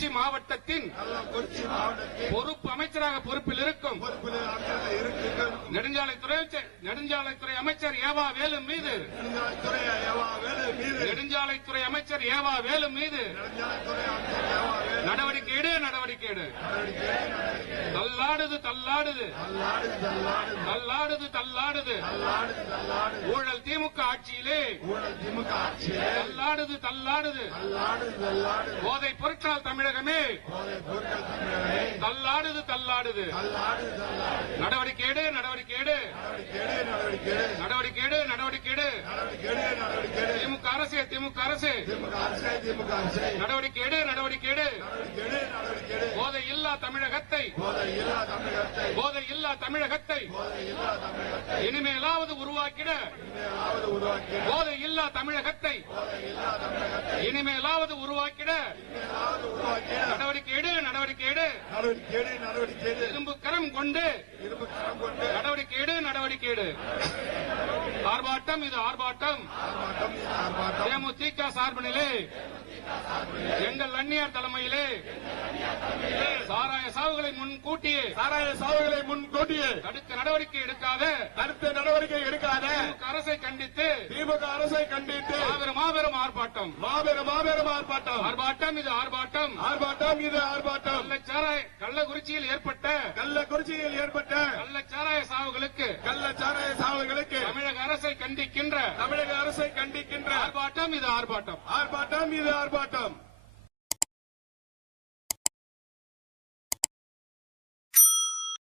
கள்ளக்குறிச்சி மாவட்டத்தின் பொறுப்பு அமைச்சராக பொறுப்பில் இருக்கும் நெடுஞ்சாலைத்துறை அமைச்சர் ஏவா வேலு மீது நடவடிக்கை எடு. தள்ளாடுது ஊழல் திமுக ஆட்சியிலே தள்ளாடுது போதை பொருட்களால் தமிழகமே தள்ளாடுது நடவடிக்கை எடு. திமுக அரசு நடவடிக்கை எடு. போதை இல்லா தமிழகத்தை இனிமேலாவது உருவாக்கிட நடவடிக்கை எடு. இரும்பு கரம் கொண்டு நடவடிக்கை எடு. ஆர்ப்பாட்டம் இது ஆர்ப்பாட்டம். தேமுதிக சார்பினிலே எங்கள் அந்நியார் தலைமையிலே சாராய சாவுகளை முன்கூட்டியே தடுக்க நடவடிக்கை எடுக்காத அரசை கண்டித்து மாபெரும் ஆர்ப்பாட்டம். இது ஆர்ப்பாட்டம். கள்ளக்குறிச்சியில் ஏற்பட்ட கள்ளச்சாராய சாவுகளுக்கு தமிழக அரசை கண்டிக்கின்ற ஆர்ப்பாட்டம். இது ஆர்ப்பாட்டம்.